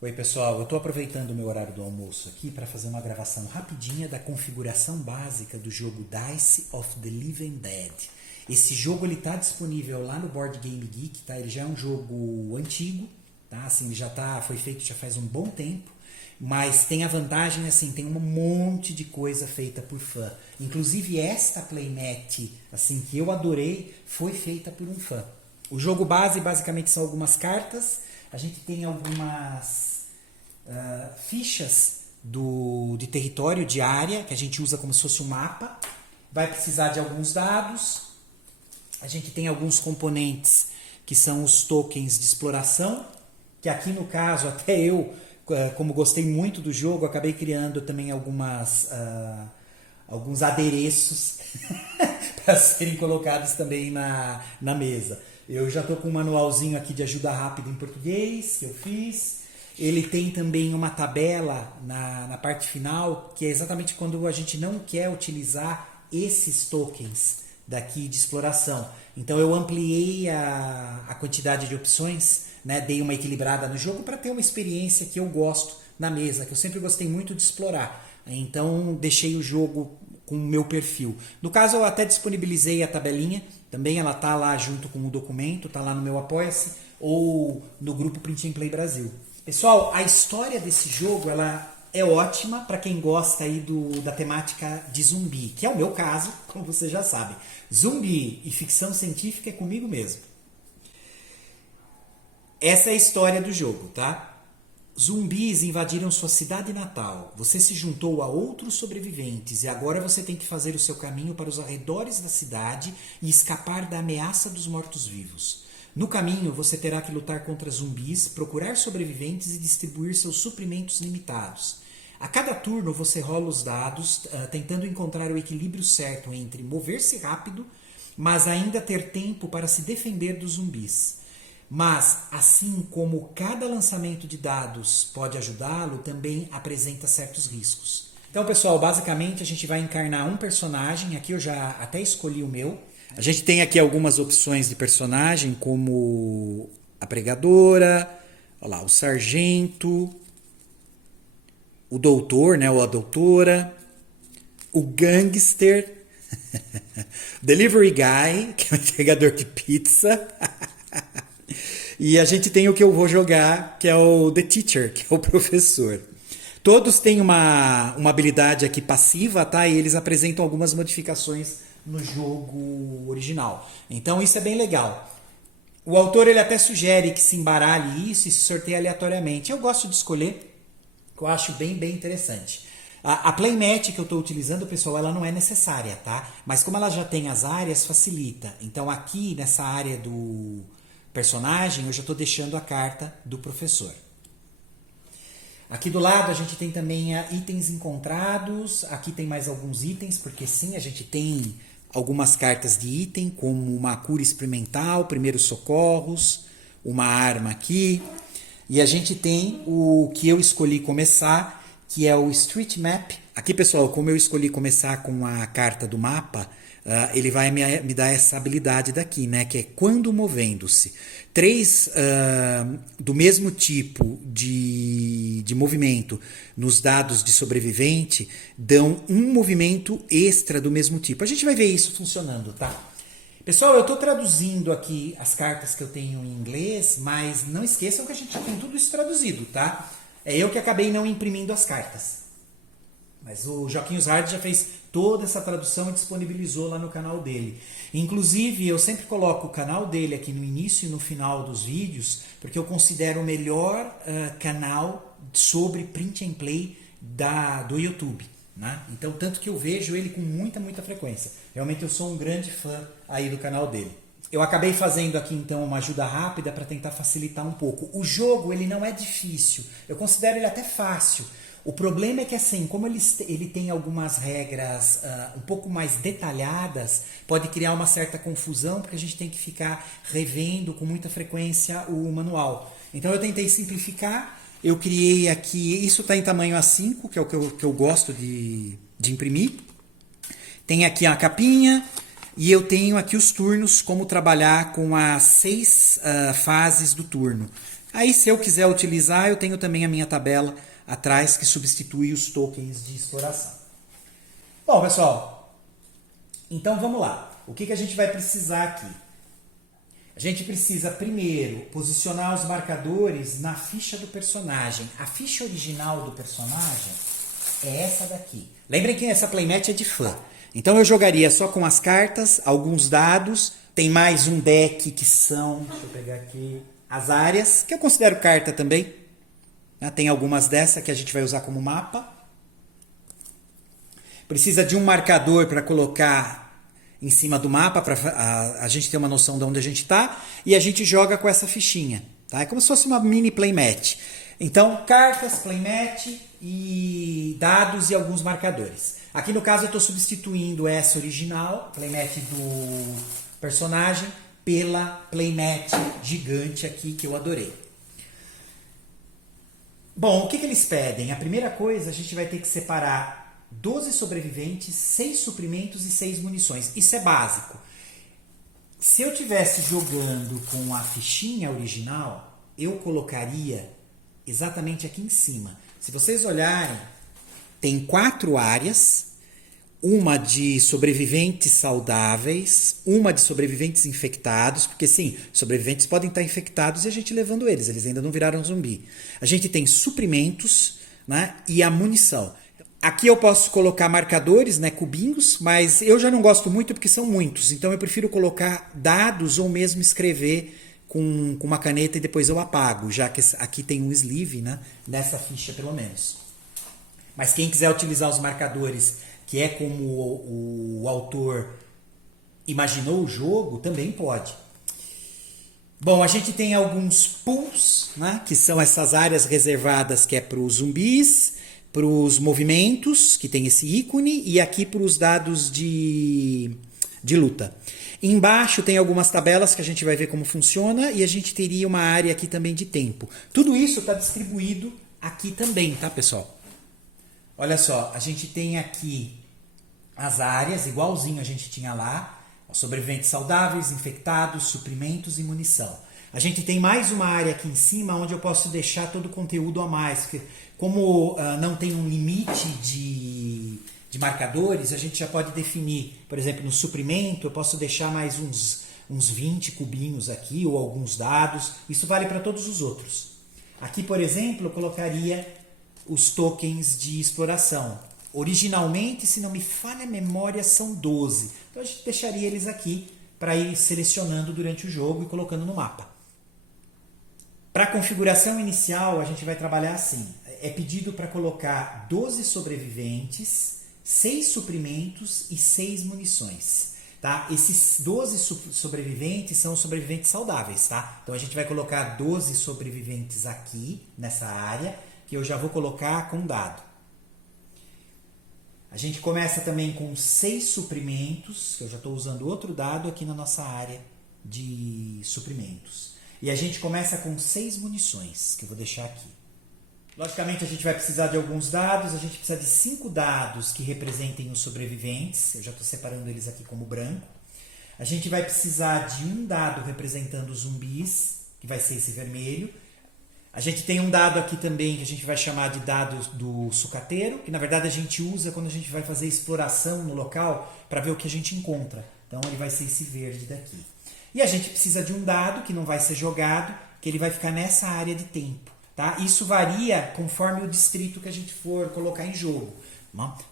Oi pessoal, eu estou aproveitando o meu horário do almoço aqui para fazer uma gravação rapidinha da configuração básica do jogo Dice of the Living Dead. Esse jogo ele está disponível lá no Board Game Geek, tá? Ele já é um jogo antigo, tá? Assim, ele foi feito já faz um bom tempo, mas tem a vantagem assim, tem um monte de coisa feita por fã. Inclusive esta playmat, assim que eu adorei, foi feita por um fã. O jogo base basicamente são algumas cartas. A gente tem algumas fichas de território, de área, que a gente usa como se fosse um mapa. Vai precisar de alguns dados. A gente tem alguns componentes que são os tokens de exploração, que aqui no caso, até eu, como gostei muito do jogo, acabei criando também alguns adereços para serem colocados também na mesa. Eu já estou com um manualzinho aqui de ajuda rápida em português que eu fiz. Ele tem também uma tabela na parte final, que é exatamente quando a gente não quer utilizar esses tokens daqui de exploração. Então eu ampliei a quantidade de opções, né? Dei uma equilibrada no jogo para ter uma experiência que eu gosto na mesa, que eu sempre gostei muito de explorar. Então deixei o jogo com o meu perfil. No caso eu até disponibilizei a tabelinha, também ela tá lá junto com o documento, tá lá no meu Apoia-se ou no grupo Print and Play Brasil. Pessoal, a história desse jogo ela é ótima para quem gosta aí da temática de zumbi, que é o meu caso, como você já sabe. Zumbi e ficção científica é comigo mesmo. Essa é a história do jogo, tá? Zumbis invadiram sua cidade natal. Você se juntou a outros sobreviventes e agora você tem que fazer o seu caminho para os arredores da cidade e escapar da ameaça dos mortos-vivos. No caminho, você terá que lutar contra zumbis, procurar sobreviventes e distribuir seus suprimentos limitados. A cada turno, você rola os dados, tentando encontrar o equilíbrio certo entre mover-se rápido, mas ainda ter tempo para se defender dos zumbis. Mas, assim como cada lançamento de dados pode ajudá-lo, também apresenta certos riscos. Então, pessoal, basicamente a gente vai encarnar um personagem. Aqui eu já até escolhi o meu. A gente tem aqui algumas opções de personagem, como a pregadora, olha lá, o sargento, o doutor, né, ou a doutora, o gangster, delivery guy, que é o entregador de pizza. E a gente tem o que eu vou jogar, que é o The Teacher, que é o professor. Todos têm uma habilidade aqui passiva, tá? E eles apresentam algumas modificações no jogo original. Então isso é bem legal. O autor ele até sugere que se embaralhe isso e se sorteie aleatoriamente. Eu gosto de escolher, que eu acho bem interessante. A playmat que eu estou utilizando, pessoal, ela não é necessária, tá? Mas como ela já tem as áreas, facilita. Então aqui nessa área do personagem, eu já estou deixando a carta do professor. Aqui do lado a gente tem também itens encontrados. Aqui tem mais alguns itens, porque sim, a gente tem algumas cartas de item, como uma cura experimental, primeiros socorros, uma arma aqui. E a gente tem o que eu escolhi começar, que é o Street Map. Aqui, pessoal, como eu escolhi começar com a carta do mapa, ele vai me dar essa habilidade daqui, né? Que é quando movendo-se. Três do mesmo tipo de movimento nos dados de sobrevivente dão um movimento extra do mesmo tipo. A gente vai ver isso funcionando, tá? Pessoal, eu estou traduzindo aqui as cartas que eu tenho em inglês, mas não esqueçam que a gente já tem tudo isso traduzido, tá? É eu que acabei não imprimindo as cartas. Mas o Joaquim Hard já fez toda essa tradução e disponibilizou lá no canal dele. Inclusive, eu sempre coloco o canal dele aqui no início e no final dos vídeos, porque eu considero o melhor canal sobre print and play do YouTube. Né? Então, tanto que eu vejo ele com muita frequência. Realmente eu sou um grande fã aí do canal dele. Eu acabei fazendo aqui então uma ajuda rápida para tentar facilitar um pouco. O jogo ele não é difícil, eu considero ele até fácil. O problema é que assim, como ele tem algumas regras um pouco mais detalhadas, pode criar uma certa confusão, porque a gente tem que ficar revendo com muita frequência o manual. Então eu tentei simplificar, eu criei aqui, isso está em tamanho A5, que é o que eu gosto de imprimir. Tem aqui a capinha, e eu tenho aqui os turnos, como trabalhar com as 6 fases do turno. Aí, se eu quiser utilizar, eu tenho também a minha tabela atrás que substitui os tokens de exploração. Bom, pessoal, então vamos lá. O que a gente vai precisar aqui? A gente precisa primeiro posicionar os marcadores na ficha do personagem. A ficha original do personagem é essa daqui. Lembrem que essa playmat é de fã. Então eu jogaria só com as cartas, alguns dados, tem mais um deck que são, deixa eu pegar aqui, as áreas, que eu considero carta também. Tem algumas dessas que a gente vai usar como mapa. Precisa de um marcador para colocar em cima do mapa, para a gente ter uma noção de onde a gente está, e a gente joga com essa fichinha. Tá? É como se fosse uma mini playmat. Então, cartas, playmat e dados e alguns marcadores. Aqui no caso eu estou substituindo essa original, playmat do personagem, pela playmat gigante aqui que eu adorei. Bom, o que eles pedem? A primeira coisa, a gente vai ter que separar 12 sobreviventes, 6 suprimentos e 6 munições. Isso é básico. Se eu estivesse jogando com a fichinha original, eu colocaria exatamente aqui em cima. Se vocês olharem, tem 4 áreas, uma de sobreviventes saudáveis, uma de sobreviventes infectados, porque sim, sobreviventes podem estar infectados e a gente levando eles ainda não viraram zumbi. A gente tem suprimentos, né, e a munição. Aqui eu posso colocar marcadores, né, cubinhos, mas eu já não gosto muito porque são muitos, então eu prefiro colocar dados ou mesmo escrever com uma caneta e depois eu apago, já que aqui tem um sleeve, né, nessa ficha pelo menos. Mas quem quiser utilizar os marcadores, que é como o autor imaginou o jogo, também pode. Bom, a gente tem alguns pools, né, que são essas áreas reservadas que é para os zumbis, para os movimentos, que tem esse ícone, e aqui para os dados de luta. Embaixo tem algumas tabelas que a gente vai ver como funciona, e a gente teria uma área aqui também de tempo. Tudo isso está distribuído aqui também, tá, pessoal? Olha só, a gente tem aqui as áreas, igualzinho a gente tinha lá, sobreviventes saudáveis, infectados, suprimentos e munição. A gente tem mais uma área aqui em cima onde eu posso deixar todo o conteúdo a mais. Porque como não tem um limite de marcadores, a gente já pode definir, por exemplo, no suprimento, eu posso deixar mais uns 20 cubinhos aqui ou alguns dados. Isso vale para todos os outros. Aqui, por exemplo, eu colocaria os tokens de exploração. Originalmente, se não me falha a memória, são 12. Então a gente deixaria eles aqui para ir selecionando durante o jogo e colocando no mapa. Para a configuração inicial, a gente vai trabalhar assim. É pedido para colocar 12 sobreviventes, 6 suprimentos e 6 munições. Tá? Esses 12 sobreviventes são sobreviventes saudáveis. Tá? Então a gente vai colocar 12 sobreviventes aqui, nessa área, que eu já vou colocar com dado. A gente começa também com 6 suprimentos, que eu já estou usando outro dado aqui na nossa área de suprimentos. E a gente começa com 6 munições, que eu vou deixar aqui. Logicamente a gente vai precisar de alguns dados, a gente precisa de 5 dados que representem os sobreviventes, eu já estou separando eles aqui como branco. A gente vai precisar de um dado representando os zumbis, que vai ser esse vermelho. A gente tem um dado aqui também que a gente vai chamar de dado do sucateiro, que na verdade a gente usa quando a gente vai fazer exploração no local para ver o que a gente encontra. Então ele vai ser esse verde daqui. E a gente precisa de um dado que não vai ser jogado, que ele vai ficar nessa área de tempo. Tá? Isso varia conforme o distrito que a gente for colocar em jogo.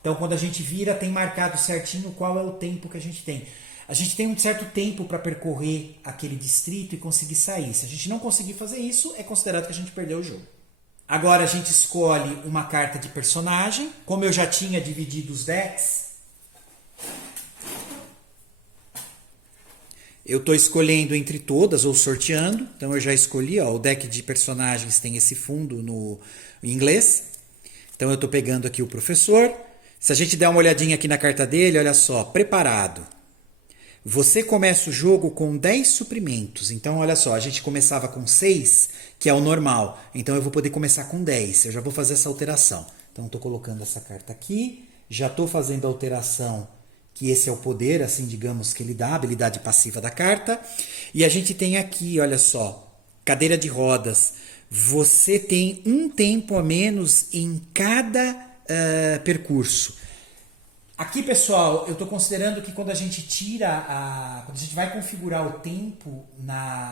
Então quando a gente vira tem marcado certinho qual é o tempo que a gente tem. A gente tem um certo tempo para percorrer aquele distrito e conseguir sair. Se a gente não conseguir fazer isso, é considerado que a gente perdeu o jogo. Agora a gente escolhe uma carta de personagem. Como eu já tinha dividido os decks, eu estou escolhendo entre todas ou sorteando. Então eu já escolhi, ó, o deck de personagens tem esse fundo no em inglês. Então eu estou pegando aqui o professor. Se a gente der uma olhadinha aqui na carta dele, olha só, preparado. Você começa o jogo com 10 suprimentos. Então, olha só, a gente começava com 6, que é o normal. Então, eu vou poder começar com 10. Eu já vou fazer essa alteração. Então, estou colocando essa carta aqui. Já estou fazendo a alteração, que esse é o poder, assim, digamos, que ele dá, a habilidade passiva da carta. E a gente tem aqui, olha só, cadeira de rodas. você tem um tempo a menos em cada percurso. Aqui, pessoal, eu estou considerando que quando a gente quando a gente vai configurar o tempo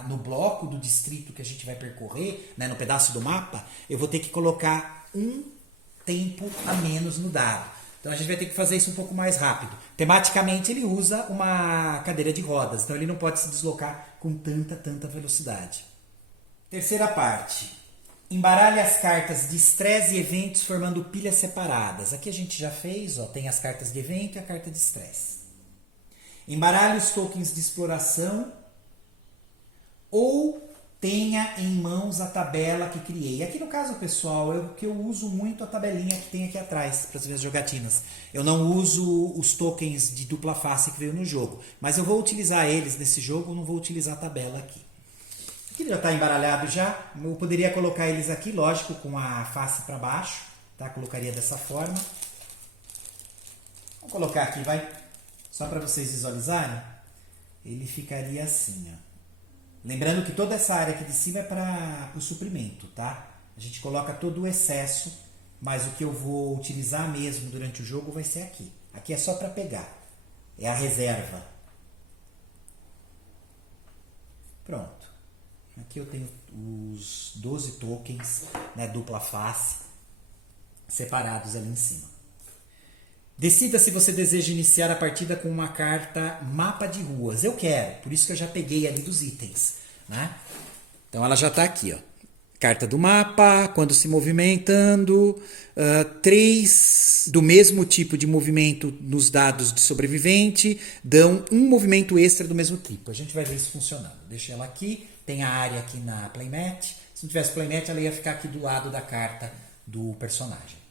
no bloco do distrito que a gente vai percorrer, né, no pedaço do mapa, eu vou ter que colocar um tempo a menos no dado. Então a gente vai ter que fazer isso um pouco mais rápido. Tematicamente ele usa uma cadeira de rodas, então ele não pode se deslocar com tanta velocidade. Terceira parte. Embaralhe as cartas de estresse e eventos formando pilhas separadas. Aqui a gente já fez, ó, tem as cartas de evento e a carta de estresse. Embaralhe os tokens de exploração ou tenha em mãos a tabela que criei. Aqui no caso, pessoal, que eu uso muito a tabelinha que tem aqui atrás para as minhas jogatinas. Eu não uso os tokens de dupla face que veio no jogo, mas eu vou utilizar eles nesse jogo, não vou utilizar a tabela aqui. Aqui já está embaralhado já. Eu poderia colocar eles aqui, lógico, com a face para baixo. Tá? Colocaria dessa forma. Vou colocar aqui, vai. Só para vocês visualizarem. Ele ficaria assim, ó. Lembrando que toda essa área aqui de cima é para o suprimento, tá? A gente coloca todo o excesso, mas o que eu vou utilizar mesmo durante o jogo vai ser aqui. Aqui é só para pegar. É a reserva. Pronto. Aqui eu tenho os 12 tokens, né, dupla face, separados ali em cima. Decida se você deseja iniciar a partida com uma carta mapa de ruas. Eu quero, por isso que eu já peguei ali dos itens. Né? Então ela já está aqui. Ó. Carta do mapa, quando se movimentando, 3 do mesmo tipo de movimento nos dados de sobrevivente dão um movimento extra do mesmo tipo. A gente vai ver isso funcionando. Deixa ela aqui. Tem a área aqui na playmat. Se não tivesse playmat, ela ia ficar aqui do lado da carta do personagem.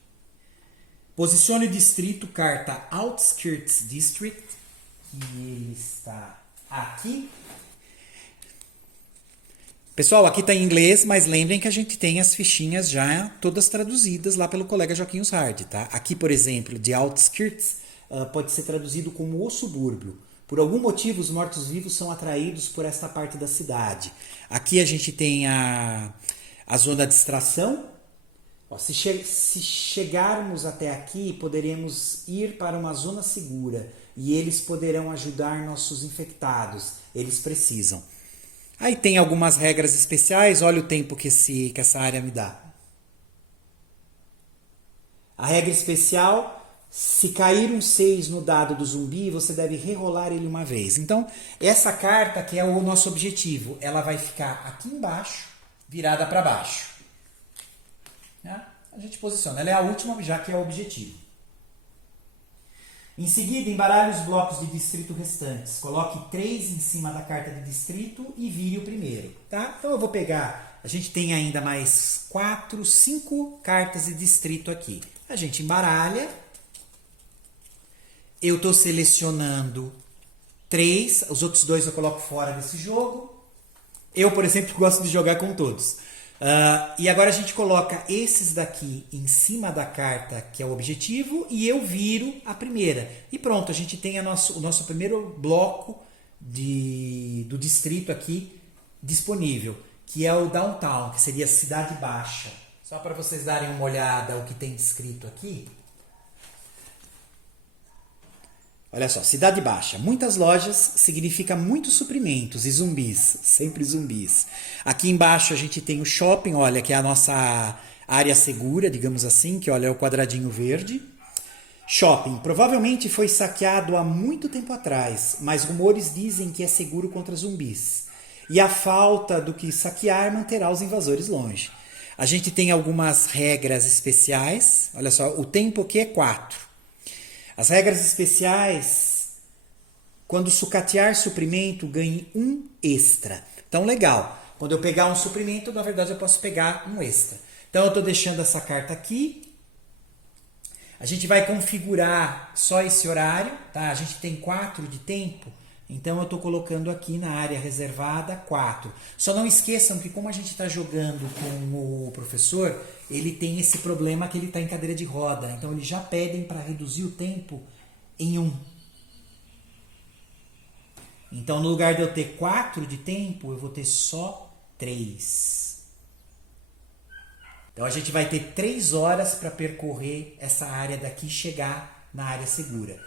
Posicione o distrito, carta Outskirts District, que ele está aqui. Pessoal, aqui está em inglês, mas lembrem que a gente tem as fichinhas já todas traduzidas lá pelo colega Joaquim Hard. Tá? Aqui, por exemplo, de Outskirts, pode ser traduzido como o subúrbio. Por algum motivo, os mortos-vivos são atraídos por esta parte da cidade. Aqui a gente tem a zona de extração. Ó, se chegarmos até aqui, poderemos ir para uma zona segura e eles poderão ajudar nossos infectados. Eles precisam. Aí tem algumas regras especiais. Olha o tempo que essa área me dá. A regra especial... Se cair um 6 no dado do zumbi, você deve rerolar ele uma vez. Então, essa carta, que é o nosso objetivo, ela vai ficar aqui embaixo, virada para baixo. Né? A gente posiciona. Ela é a última, já que é o objetivo. Em seguida, embaralhe os blocos de distrito restantes. Coloque 3 em cima da carta de distrito e vire o primeiro. Tá? Então, eu vou pegar... A gente tem ainda mais 4, 5 cartas de distrito aqui. A gente embaralha... Eu estou selecionando 3, os outros 2 eu coloco fora desse jogo. Eu, por exemplo, gosto de jogar com todos. E agora a gente coloca esses daqui em cima da carta, que é o objetivo, e eu viro a primeira. E pronto, a gente tem o nosso primeiro bloco do distrito aqui disponível, que é o Downtown, que seria a Cidade Baixa. Só para vocês darem uma olhada o que tem descrito aqui. Olha só, Cidade Baixa. Muitas lojas significa muitos suprimentos e zumbis. Sempre zumbis. Aqui embaixo a gente tem o shopping, olha, que é a nossa área segura, digamos assim, que olha, é o quadradinho verde. Shopping. Provavelmente foi saqueado há muito tempo atrás, mas rumores dizem que é seguro contra zumbis. E a falta do que saquear manterá os invasores longe. A gente tem algumas regras especiais. Olha só, o tempo aqui é 4. As regras especiais, quando sucatear suprimento, ganhe 1 extra. Então, legal. Quando eu pegar um suprimento, na verdade, eu posso pegar um extra. Então, eu estou deixando essa carta aqui. A gente vai configurar só esse horário. Tá? A gente tem 4 de tempo. Então, eu estou colocando aqui na área reservada 4. Só não esqueçam que como a gente está jogando com o professor, ele tem esse problema que ele está em cadeira de roda. Então, eles já pedem para reduzir o tempo em 1. Então, no lugar de eu ter 4 de tempo, eu vou ter só 3. Então a gente vai ter 3 horas para percorrer essa área daqui e chegar na área segura.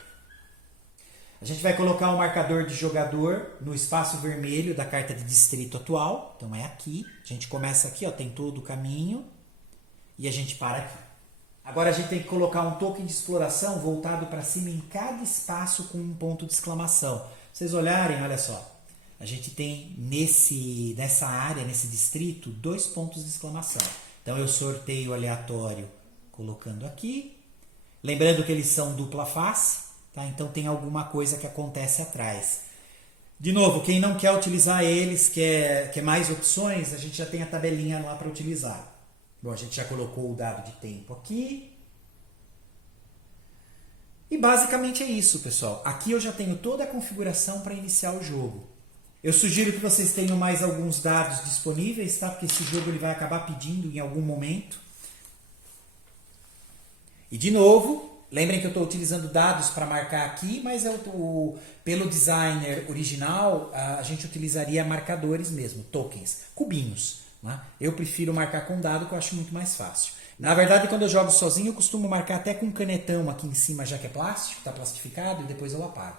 A gente vai colocar um marcador de jogador no espaço vermelho da carta de distrito atual. Então é aqui. A gente começa aqui, ó, tem todo o caminho. E a gente para aqui. Agora a gente tem que colocar um token de exploração voltado para cima em cada espaço com um ponto de exclamação. Vocês olharem, olha só. A gente tem nessa área, nesse distrito, 2 pontos de exclamação. Então eu sorteio aleatório colocando aqui. Lembrando que eles são dupla face. Tá? Então tem alguma coisa que acontece atrás. De novo, quem não quer utilizar eles, quer mais opções, a gente já tem a tabelinha lá para utilizar. Bom, a gente já colocou o dado de tempo aqui. E basicamente é isso, pessoal. Aqui eu já tenho toda a configuração para iniciar o jogo. Eu sugiro que vocês tenham mais alguns dados disponíveis, tá? Porque esse jogo ele vai acabar pedindo em algum momento. E de novo, lembrem que eu estou utilizando dados para marcar aqui, mas pelo designer original, a gente utilizaria marcadores mesmo, tokens, cubinhos. Né? Eu prefiro marcar com dado, que eu acho muito mais fácil. Na verdade, quando eu jogo sozinho, eu costumo marcar até com um canetão aqui em cima, já que é plástico, está plastificado, e depois eu apago.